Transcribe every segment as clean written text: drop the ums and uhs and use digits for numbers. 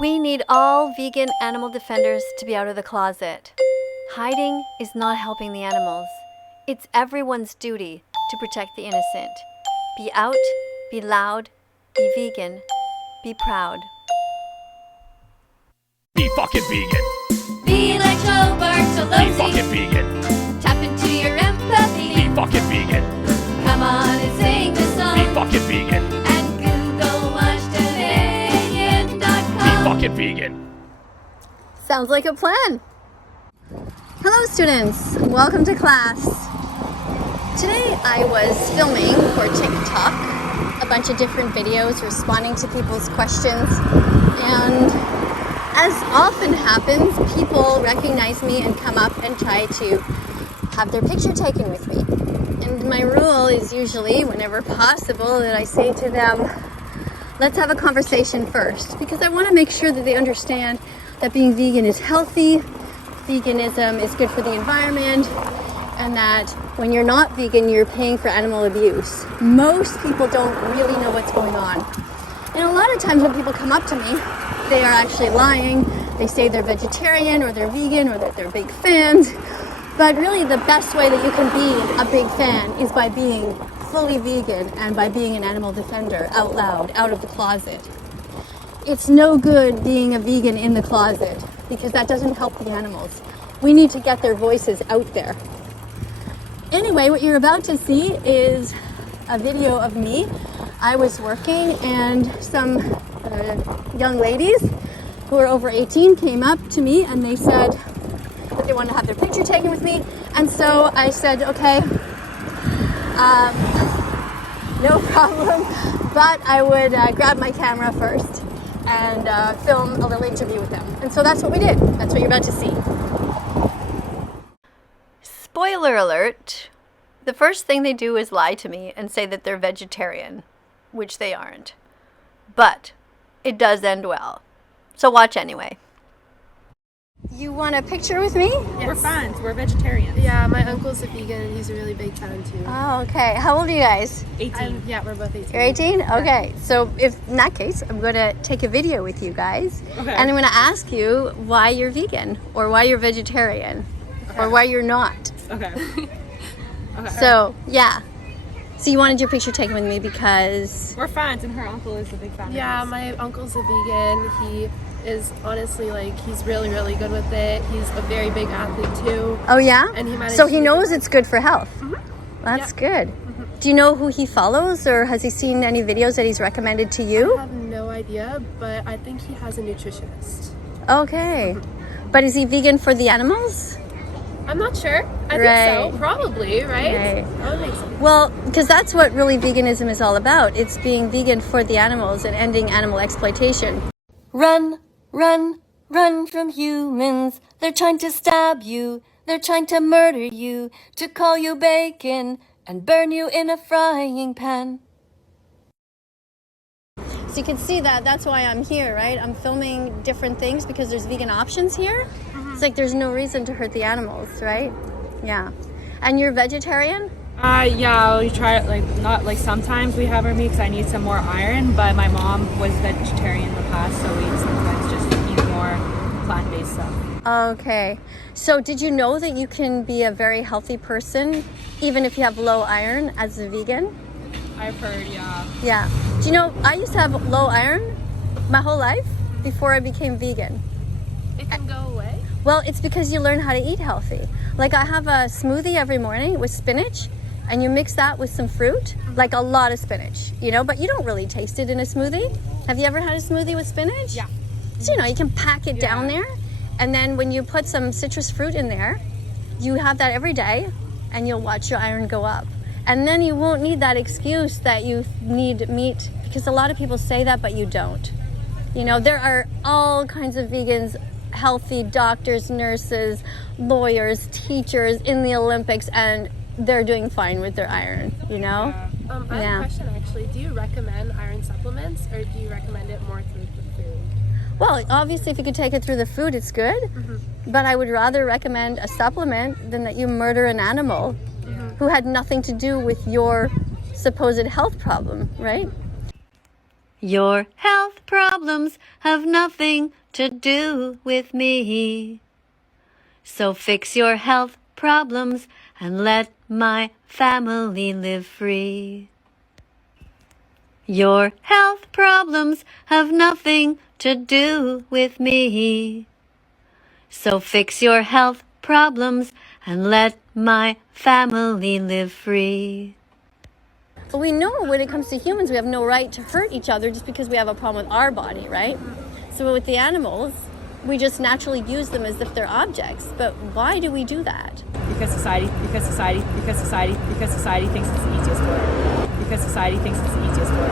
We need all vegan animal defenders to be out of the closet. Hiding is not helping the animals. It's everyone's duty to protect the innocent. Be out, be loud, be vegan, be proud. Be fucking vegan. Be like Joe Bartolozzi. Be fucking vegan. Tap into your empathy. Be fucking vegan. Come on and sing the song. Be fucking vegan. And Google watch thatvegan.com. Be fucking vegan. Sounds like a plan. Hello students, welcome to class. Today I was filming for TikTok a bunch of different videos responding to people's questions, and as often happens, people recognize me and come up and try to have their picture taken with me. And my rule is usually, whenever possible, that I say to them, let's have a conversation first, because I want to make sure that they understand that being vegan is healthy, veganism is good for the environment, and that when you're not vegan, you're paying for animal abuse. Most people don't really know what's going on. And a lot of times when people come up to me, they are actually lying. They say they're vegetarian or they're vegan or that they're big fans. But really the best way that you can be a big fan is by being fully vegan and by being an animal defender out loud, out of the closet. It's no good being a vegan in the closet because that doesn't help the animals. We need to get their voices out there. Anyway, what you're about to see is a video of me. I was working and some young ladies who are over 18 came up to me and they said that they wanted to have their picture taken with me. And so I said, okay, no problem, but I would grab my camera first and film a little interview with them. And so that's what we did. That's what you're about to see. Spoiler alert, the first thing they do is lie to me and say that they're vegetarian, which they aren't. But it does end well. So watch anyway. You want a picture with me? Yes. We're fans. We're vegetarians. Yeah, my uncle's a vegan and he's a really big fan too. Oh, okay. How old are you guys? 18. Yeah, we're both 18. You're 18? Okay. So if in that case, I'm going to take a video with you guys. Okay. And I'm going to ask you why you're vegan or why you're vegetarian or why you're not. Okay. Okay. So, yeah. So you wanted your picture taken with me because... We're fans, and her uncle is a big fan. Yeah, of my uncle's a vegan. He is honestly he's really, really good with it. He's a very big athlete too. Oh, yeah? And he managed so he to- knows it's good for health. Mm-hmm. That's Yeah. good. Do you know who he follows or has he seen any videos that he's recommended to you? I have no idea, but I think he has a nutritionist. Okay. But is he vegan for the animals? I'm not sure. I Right. think so. Probably, right? Right. That would make sense. Well, because that's what really veganism is all about. It's being vegan for the animals and ending animal exploitation. Run, run, run from humans. They're trying to stab you. They're trying to murder you, to call you bacon and burn you in a frying pan. So you can see that's why I'm here, right? I'm filming different things because there's vegan options here. It's like there's no reason to hurt the animals, right? Yeah. And you're vegetarian? Yeah, we try it, not sometimes we have our meat because I need some more iron, but my mom was vegetarian in the past, so we sometimes just eat more plant-based stuff. Okay. So did you know that you can be a very healthy person even if you have low iron as a vegan? I've heard, yeah. Yeah. Do you know, I used to have low iron my whole life before I became vegan. It can go away. Well, it's because you learn how to eat healthy. Like I have a smoothie every morning with spinach and you mix that with some fruit, like a lot of spinach, but you don't really taste it in a smoothie. Have you ever had a smoothie with spinach? Yeah. So, you can pack it down there and then when you put some citrus fruit in there, you have that every day and you'll watch your iron go up. And then you won't need that excuse that you need meat, because a lot of people say that, but you don't. There are all kinds of vegans, healthy doctors, nurses, lawyers, teachers in the Olympics, and they're doing fine with their iron, I have a question actually. Do you recommend iron supplements or do you recommend it more through the food? Well, obviously if you could take it through the food, it's good. But I would rather recommend a supplement than that you murder an animal who had nothing to do with your supposed health problem, right? Your health problems have nothing to do with me. So fix your health problems and let my family live free. Your health problems have nothing to do with me. So fix your health problems and let my family live free. But we know when it comes to humans, we have no right to hurt each other just because we have a problem with our body, right? So with the animals, we just naturally use them as if they're objects. But why do we do that? Because society thinks it's the easiest way. Because society thinks it's the easiest way.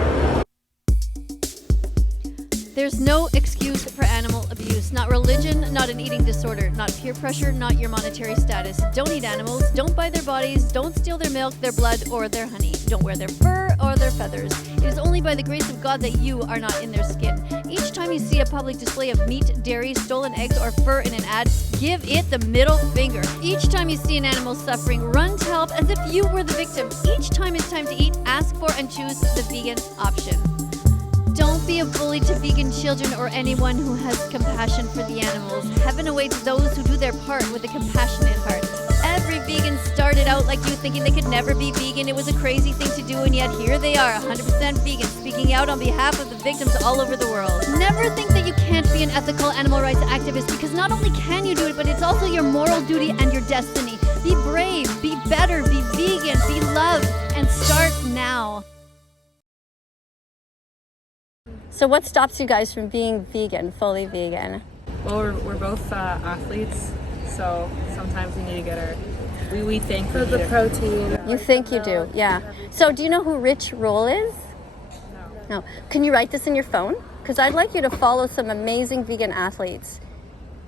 There's no excuse for animal abuse. Not religion, not an eating disorder, not peer pressure, not your monetary status. Don't eat animals, don't buy their bodies, don't steal their milk, their blood, or their honey. Don't wear their fur or their feathers. It is only by the grace of God that you are not in their skin. Each time you see a public display of meat, dairy, stolen eggs, or fur in an ad, give it the middle finger. Each time you see an animal suffering, run to help as if you were the victim. Each time it's time to eat, ask for and choose the vegan option. Don't be a bully to vegan children or anyone who has compassion for the animals. Heaven awaits those who do their part with a compassionate heart. Every vegan started out like you, thinking they could never be vegan. It was a crazy thing to do, and yet here they are, 100% vegan, speaking out on behalf of the victims all over the world. Never think that you can't be an ethical animal rights activist, because not only can you do it, but it's also your moral duty and your destiny. Be brave, be better, be vegan, be loved, and start now. So what stops you guys from being vegan, fully vegan? Well, we're both athletes, so sometimes we need to get our. We think For the protein. You think you do, yeah. So do you know who Rich Roll is? No. Can you write this in your phone? Because I'd like you to follow some amazing vegan athletes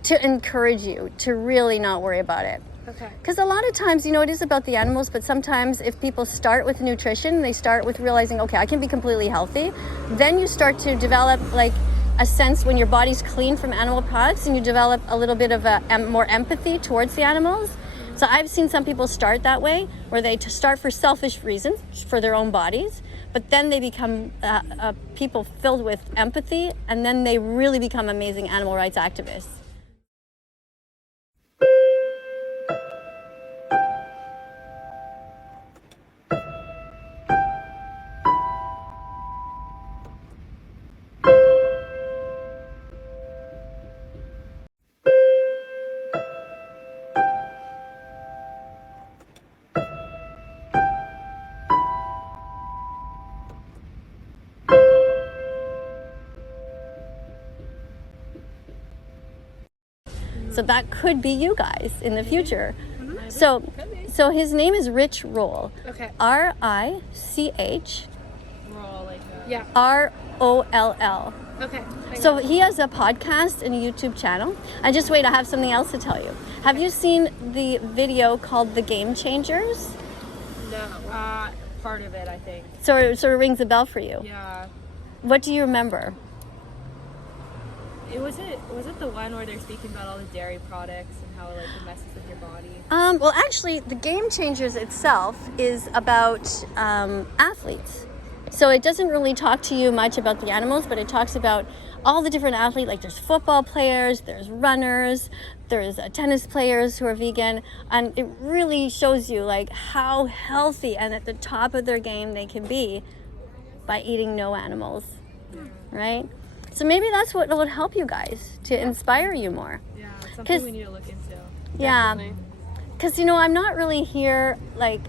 to encourage you to really not worry about it. Okay. Because a lot of times, it is about the animals, but sometimes if people start with nutrition, they start with realizing, okay, I can be completely healthy, then you start to develop like a sense when your body's clean from animal products, and you develop a little bit of more empathy towards the animals. So I've seen some people start that way, where they start for selfish reasons, for their own bodies, but then they become people filled with empathy, and then they really become amazing animal rights activists. So that could be you guys in the future. So his name is Rich Roll. Okay. R-I-C-H all like Yeah. R-O-L-L. Okay. So he has a podcast and a YouTube channel. And just wait, I have something else to tell you. Have you seen the video called The Game Changers? No. part of it, I think. So it sort of rings a bell for you. Yeah. What do you remember? Was it the one where they're speaking about all the dairy products and how like it messes with your body? Well, actually, the Game Changers itself is about athletes. So it doesn't really talk to you much about the animals, but it talks about all the different athletes. Like there's football players, there's runners, there's tennis players who are vegan, and it really shows you like how healthy and at the top of their game they can be by eating no animals, right? So maybe that's what would help you guys to inspire you more. Yeah, it's something we need to look into. Yeah, because I'm not really here like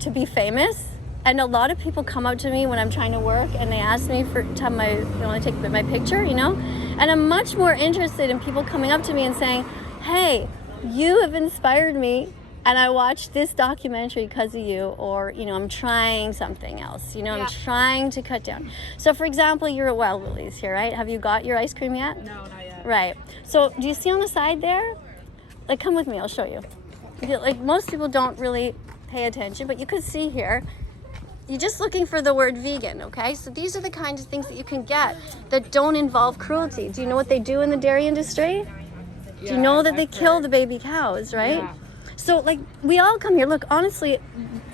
to be famous. And a lot of people come up to me when I'm trying to work and they ask me they want to take my picture, And I'm much more interested in people coming up to me and saying, hey, you have inspired me and I watched this documentary because of you, or, I'm trying something else, I'm trying to cut down. So for example, you're at Wild Willie's here, right? Have you got your ice cream yet? No, not yet. Right. So do you see on the side there? Like, come with me, I'll show you. Like most people don't really pay attention, but you could see here, you're just looking for the word vegan, okay? So these are the kinds of things that you can get that don't involve cruelty. Do you know what they do in the dairy industry? Do you know that they kill the baby cows, right? Yeah. So like we all come here. Look, honestly,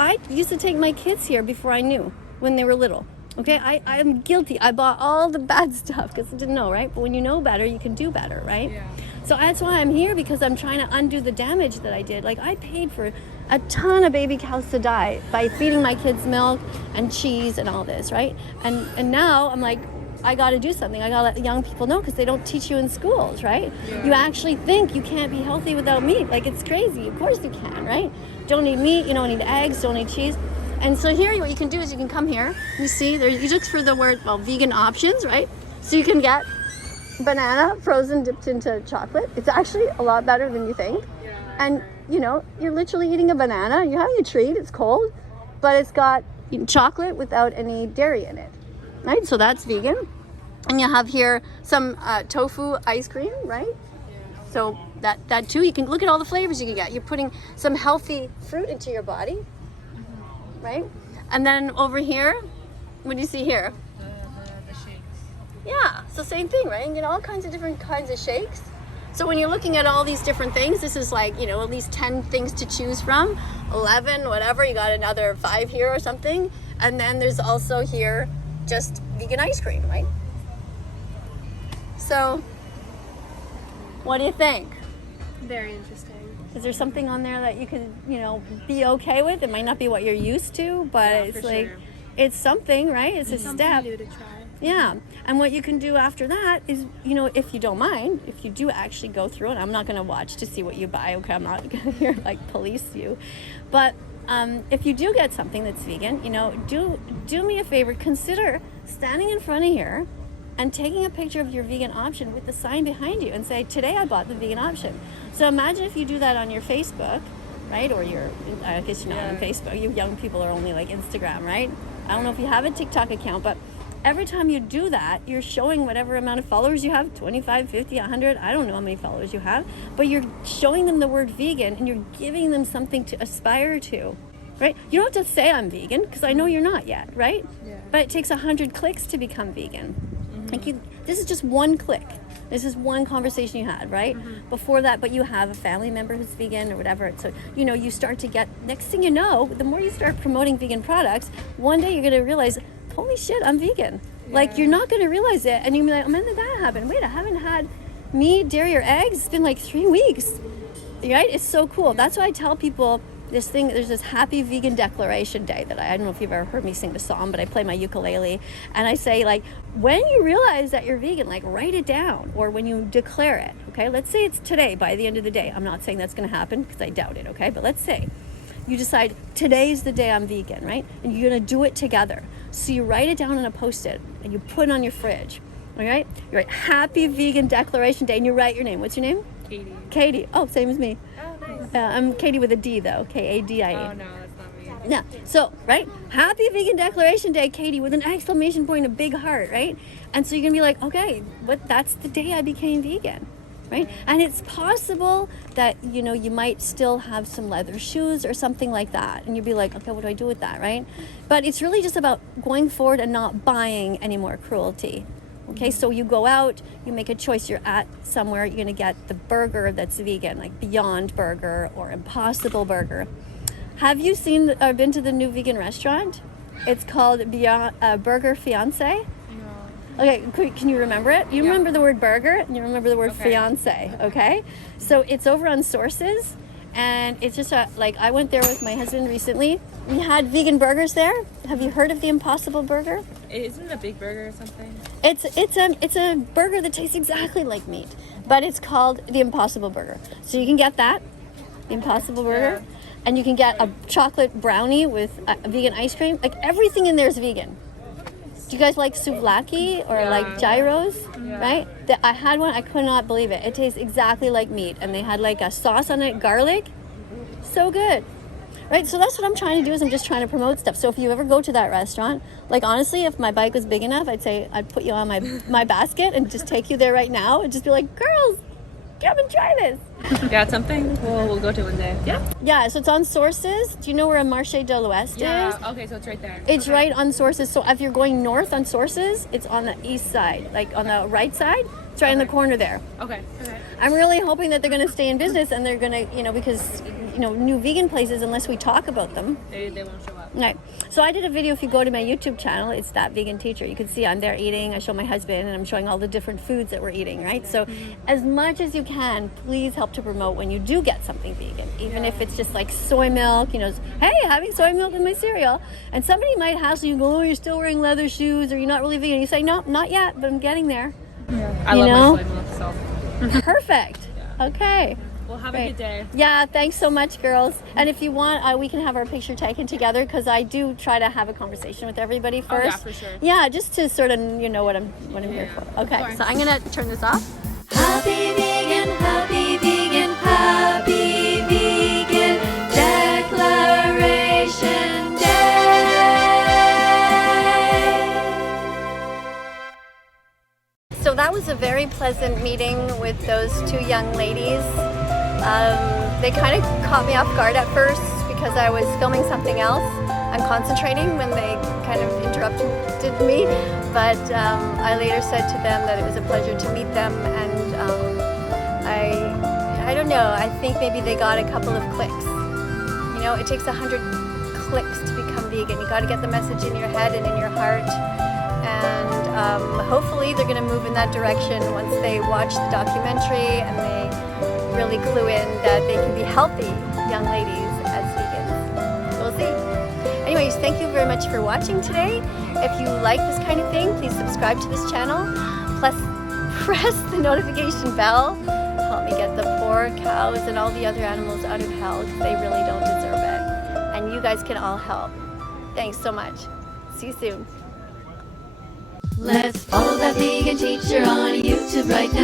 I used to take my kids here before I knew, when they were little. Okay, I'm guilty. I bought all the bad stuff because I didn't know, right? But when you know better, you can do better, right? Yeah. So that's why I'm here, because I'm trying to undo the damage that I did. Like, I paid for a ton of baby cows to die by feeding my kids milk and cheese and all this, right? And now I'm like, I got to do something. I got to let young people know, because they don't teach you in schools, right? Yeah. You actually think you can't be healthy without meat. Like, it's crazy. Of course you can, right? Don't need meat. You don't need eggs. Don't need cheese. And so here, what you can do is you can come here. You see, there, you look for the word, well, vegan options, right? So you can get banana frozen dipped into chocolate. It's actually a lot better than you think. Yeah. And, you know, you're literally eating a banana. You're having a treat. It's cold, but it's got chocolate without any dairy in it, right? So that's vegan. And you have here some tofu ice cream, right? Yeah. So that too, you can look at all the flavors you can get. You're putting some healthy fruit into your body. Right? And then over here, what do you see here? The shakes. Yeah, so same thing, right? You get all kinds of different kinds of shakes. So when you're looking at all these different things, this is like, you know, at least 10 things to choose from, 11, whatever, you got another 5 here or something. And then there's also here just vegan ice cream, right? So what do you think? Very interesting. Is there something on there that you can, you know, be okay with? It might not be what you're used to, but it's like, sure. It's something, right? It's a Something step. new to try. Yeah. And what you can do after that is, you know, if you don't mind, if you do actually go through it, I'm not going to watch to see what you buy. Okay, I'm not going to here like police you. But if you do get something that's vegan, you know, do me a favor, consider standing in front of here and taking a picture of your vegan option with the sign behind you and say, today I bought the vegan option. So imagine if you do that on your Facebook, right? Or I guess you're not on Facebook. You young people are only like Instagram, right? I don't know if you have a TikTok account, but every time you do that, you're showing whatever amount of followers you have, 25, 50, 100, I don't know how many followers you have, but you're showing them the word vegan and you're giving them something to aspire to, right? You don't have to say I'm vegan, because I know you're not yet, right? Yeah. But it takes 100 clicks to become vegan. Like this is just one click. This is one conversation you had, right? Before that, but you have a family member who's vegan or whatever. So, you know, you start to get, next thing you know, the more you start promoting vegan products, one day you're going to realize, holy shit, I'm vegan. Yeah. Like, you're not going to realize it. And you'll be like, when did that happen? Wait, I haven't had meat, dairy, or eggs. It's been like 3 weeks, right? It's so cool. That's why I tell people this thing, there's this happy vegan declaration day that I don't know if you've ever heard me sing the song, but I play my ukulele and I say, like, when you realize that you're vegan, like, write it down, or when you declare it, okay? Let's say it's today by the end of the day. I'm not saying that's going to happen because I doubt it, okay? But let's say you decide today's the day I'm vegan, right? And you're going to do it together. So you write it down on a Post-it and you put it on your fridge, all right? You write happy vegan declaration day and you write your name. What's your name? Katie. Katie. Oh, same as me. Oh, nice. I'm Katie with a D though, Kadie. Oh, no, that's not me. Yeah, so, right? Happy Vegan Declaration Day, Katie, with an exclamation point, a big heart, right? And so you're gonna be like, okay, that's the day I became vegan, right? And it's possible that, you know, you might still have some leather shoes or something like that. And you'd be like, okay, what do I do with that, right? But it's really just about going forward and not buying any more cruelty. Okay, so you go out, you make a choice, you're at somewhere, you're gonna get the burger that's vegan, like Beyond Burger or Impossible Burger. Have you seen or been to the new vegan restaurant? It's called Beyond Burger Fiance. No. Okay, can you remember it? You remember the word burger and you remember the word fiance, okay? So it's over on Sources, and it's just like, I went there with my husband recently. We had vegan burgers there. Have you heard of the Impossible Burger? Isn't it a big burger or something? It's a burger that tastes exactly like meat, but it's called the Impossible Burger. So you can get that, the Impossible Burger, and you can get a chocolate brownie with a vegan ice cream. Like, everything in there is vegan. Do you guys like souvlaki or like gyros? Yeah. Right? I had one. I could not believe it. It tastes exactly like meat, and they had like a sauce on it, garlic. So good. Right, so that's what I'm trying to do, is I'm just trying to promote stuff. So if you ever go to that restaurant, like, honestly, if my bike was big enough, I'd say I'd put you on my basket and just take you there right now and just be like, girls, come and try this. Got something? We'll go to one day. Yeah. Yeah, so it's on Sources. Do you know where a Marché de l'Ouest is? Yeah. Okay, so it's right there. It's right on Sources. So if you're going north on Sources, it's on the east side, like on the right side. It's right in the corner there. Okay. I'm really hoping that they're going to stay in business, and they're going to, you know, because, you know, new vegan places, unless we talk about them, They won't show up. Right. So I did a video. If you go to my YouTube channel, it's That Vegan Teacher. You can see I'm there eating. I show my husband, and I'm showing all the different foods that we're eating. Right. So, as much as you can, please help to promote when you do get something vegan, even if it's just like soy milk. You know, hey, having soy milk in my cereal, and somebody might hassle you, and go, oh, you're still wearing leather shoes, or you're not really vegan. You say, no, not yet, but I'm getting there. I love my soy milk, so. Perfect. Okay. Well, have a good day. Yeah, thanks so much, girls. And if you want, we can have our picture taken together, because I do try to have a conversation with everybody first. Oh, yeah, for sure. Yeah, just to sort of what I'm here for. Okay, so I'm gonna turn this off. Happy vegan, happy vegan, happy vegan declaration day. So that was a very pleasant meeting with those two young ladies. They kind of caught me off guard at first because I was filming something else and concentrating when they kind of interrupted me. But I later said to them that it was a pleasure to meet them, and I don't know, I think maybe they got a couple of clicks. You know, it takes 100 clicks to become vegan. You got to get the message in your head and in your heart. And hopefully they're going to move in that direction once they watch the documentary and they really clue in that they can be healthy young ladies as vegans. We'll see. Anyways, thank you very much for watching today. If you like this kind of thing, please subscribe to this channel. Plus, press the notification bell. Help me get the poor cows and all the other animals out of hell, because they really don't deserve it. And you guys can all help. Thanks so much. See you soon. Let's follow that vegan teacher on YouTube right now.